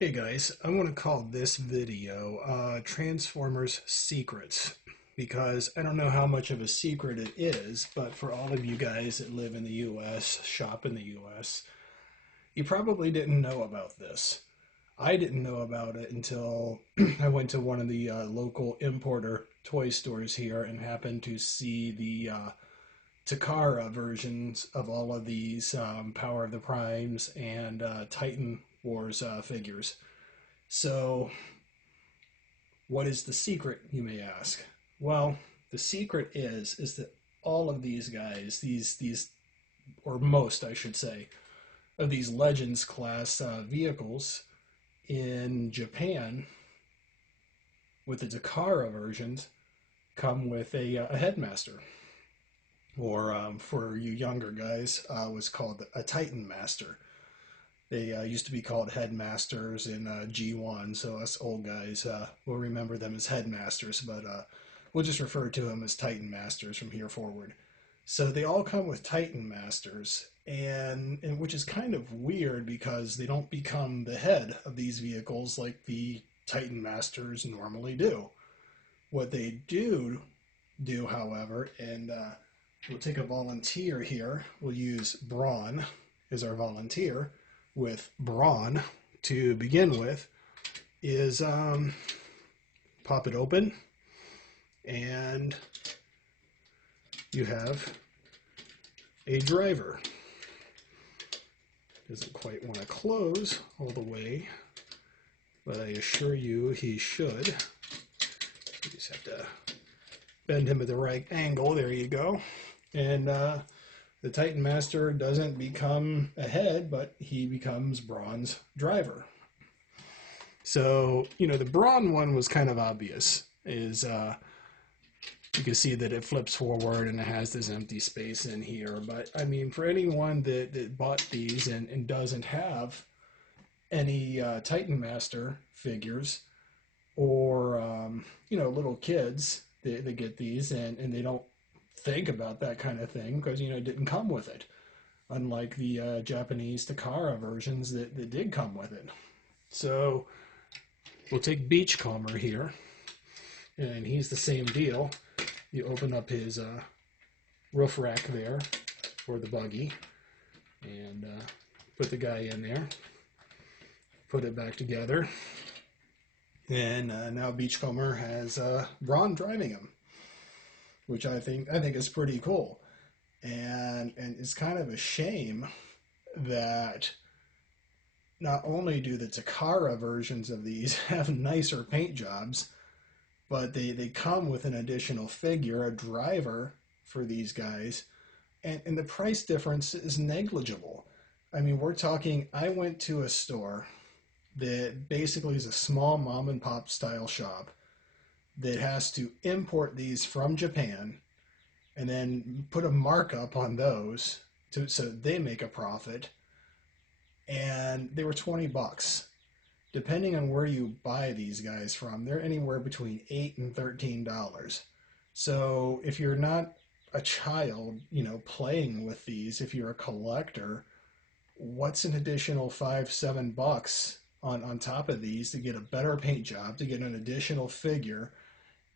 Hey guys, I want to call this video Transformers Secrets because I don't know how much of a secret it is, but for all of you guys that live in the US, shop in the US, you probably didn't know about this. I didn't know about it until I went to one of the local importer toy stores here and happened to see the Takara versions of all of these Power of the Primes and Titan Wars figures. So, what is the secret, you may ask? Well, the secret is that all of these guys, these or most, I should say, of these Legends class vehicles in Japan with the Takara versions come with a headmaster, or for you younger guys, was called a Titan Master. They used to be called headmasters in G1, so us old guys will remember them as headmasters, but we'll just refer to them as Titan Masters from here forward. So they all come with Titan Masters, and which is kind of weird because they don't become the head of these vehicles like the Titan Masters normally do. What they do, however, and we'll take a volunteer here. We'll use Braun as our volunteer with Braun to begin with, is pop it open, and you have a driver. Doesn't quite want to close all the way, but I assure you he should. You just have to bend him at the right angle. There you go. And the Titan Master doesn't become a head, but he becomes Braun's driver. So, the Braun one was kind of obvious. You can see that it flips forward and it has this empty space in here. But, I mean, for anyone that bought these and doesn't have any Titan Master figures, or, little kids that get these and they don't think about that kind of thing because it didn't come with it, unlike the Japanese Takara versions that did come with it. So we'll take Beachcomber here, and he's the same deal. You open up his roof rack there for the buggy and put the guy in there, put it back together, and now Beachcomber has Braun driving him, which I think is pretty cool. And it's kind of a shame that not only do the Takara versions of these have nicer paint jobs, but they come with an additional figure, a driver for these guys, and the price difference is negligible. I mean, we're talking, I went to a store that basically is a small mom and pop style shop that has to import these from Japan and then put a markup on those so they make a profit. And they were 20 bucks. Depending on where you buy these guys from, they're anywhere between $8 and $13. So if you're not a child, playing with these, if you're a collector, what's an additional $5, $7 on top of these to get a better paint job, to get an additional figure,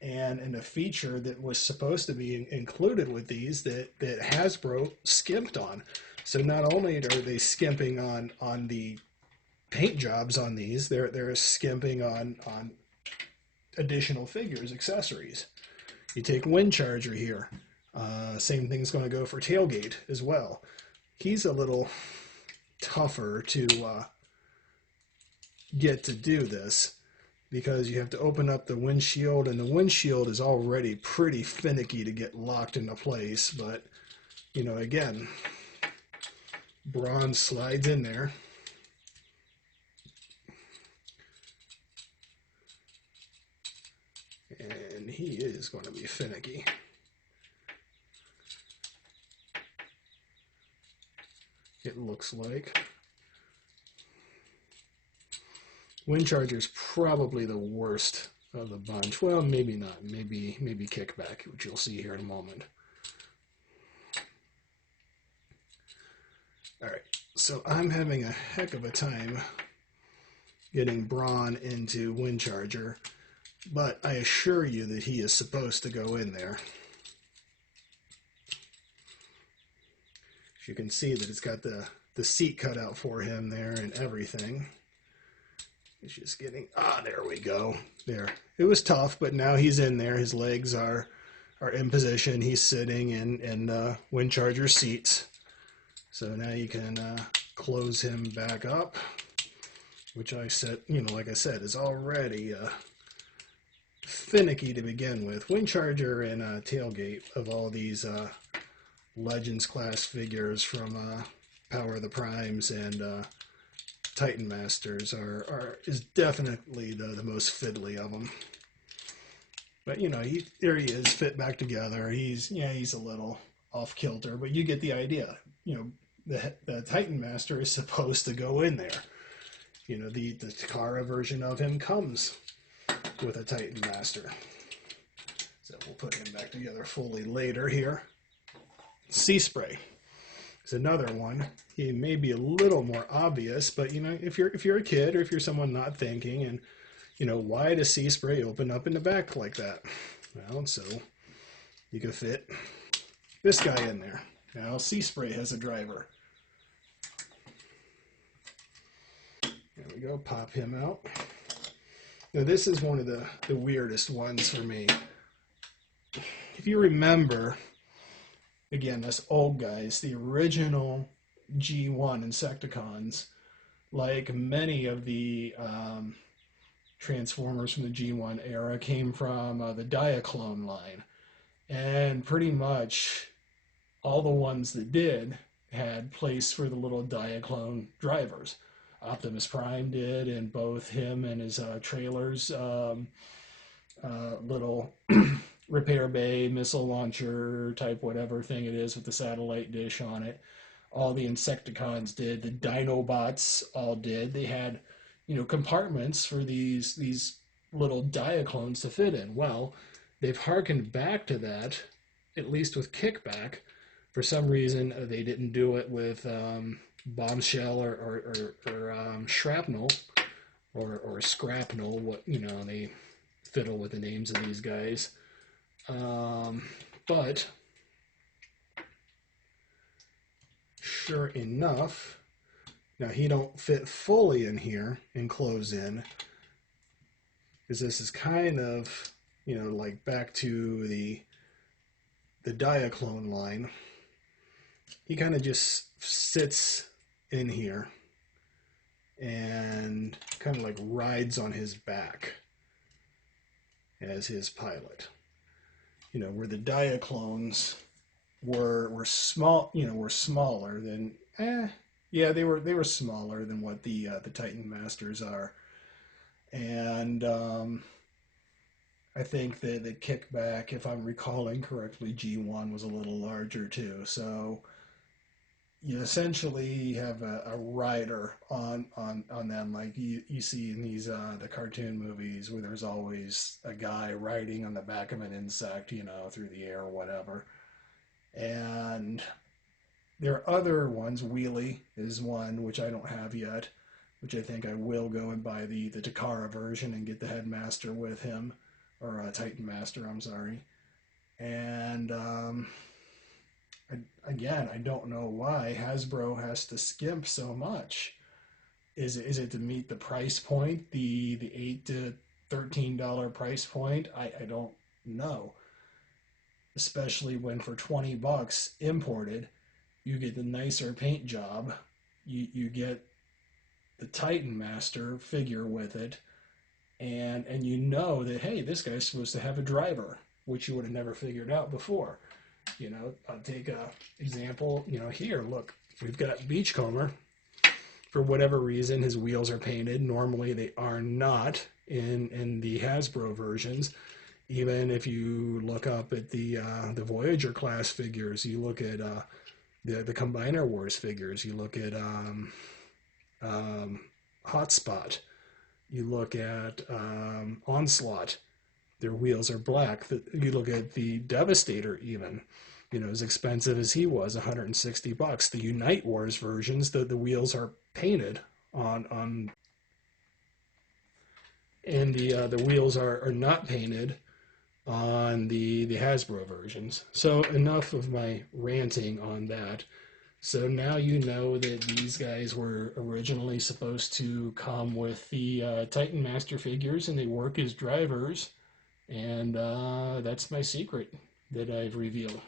and a feature that was supposed to be included with these that Hasbro skimped on. So not only are they skimping on the paint jobs on these, they're skimping on additional figures, accessories. You take Windcharger here. Same thing's going to go for Tailgate as well. He's a little tougher to get to do this because you have to open up the windshield, and the windshield is already pretty finicky to get locked into place. But, again, Braun slides in there. And he is going to be finicky. It looks like. Windcharger's probably the worst of the bunch. Well, maybe not. Maybe Kickback, which you'll see here in a moment. All right, so I'm having a heck of a time getting Brawn into Windcharger, but I assure you that he is supposed to go in there. You can see that it's got the seat cut out for him there and everything. He's just getting, there we go. There. It was tough, but now he's in there. His legs are in position. He's sitting in Windcharger seats. So now you can close him back up, which I said, like I said, is already finicky to begin with. Windcharger and Tailgate of all these Legends class figures from Power of the Primes and Titan Masters is definitely the most fiddly of them. But there he is, fit back together. He's a little off kilter, but you get the idea. The Titan Master is supposed to go in there. The Takara version of him comes with a Titan Master. So we'll put him back together fully later here. Sea Spray is another one. He may be a little more obvious, but if you're a kid or if you're someone not thinking, and why does Sea Spray open up in the back like that? Well, so you could fit this guy in there. Now Sea Spray has a driver. There we go. Pop him out. Now this is one of the weirdest ones for me. If you remember, again, us old guys, the original G1 Insecticons, like many of the Transformers from the G1 era, came from the Diaclone line. And pretty much all the ones that did had place for the little Diaclone drivers. Optimus Prime did, and both him and his trailers, little repair bay, missile launcher type whatever thing it is with the satellite dish on it. All the Insecticons did. The Dinobots all did. They had, compartments for these little Diaclones to fit in. Well, they've harkened back to that, at least with Kickback. For some reason, they didn't do it with Bombshell or Shrapnel or Scrapnel. What they fiddle with the names of these guys. But sure enough, now he don't fit fully in here and close in, because this is kind of, like back to the Diaclone line. He kind of just sits in here and kind of like rides on his back as his pilot. Where the Diaclones were small, were smaller than, they were smaller than what the Titan Masters are. And I think that the Kickback, if I'm recalling correctly, G1 was a little larger too. So you essentially have a rider on them, like you see in these the cartoon movies where there's always a guy riding on the back of an insect, through the air or whatever. And there are other ones. Wheelie is one, which I don't have yet, which I think I will go and buy the Takara version and get the Headmaster with him, or Titan Master, I'm sorry. And again, I don't know why Hasbro has to skimp so much. Is it to meet the price point, the $8 to $13 price point? I don't know. Especially when for $20 imported, you get the nicer paint job. You get the Titan Master figure with it, and that, hey, this guy's supposed to have a driver, which you would have never figured out before. I'll take a example, here, look, we've got Beachcomber. For whatever reason, his wheels are painted. Normally they are not in the Hasbro versions. Even if you look up at the Voyager class figures, you look at the Combiner Wars figures, you look at Hotspot, you look at Onslaught, their wheels are black. You look at the Devastator even, as expensive as he was, $160. The Unite Wars versions, the wheels are painted on and the wheels are not painted on the Hasbro versions. So enough of my ranting on that. So now you know that these guys were originally supposed to come with the Titan Master figures, and they work as drivers. And that's my secret that I've revealed.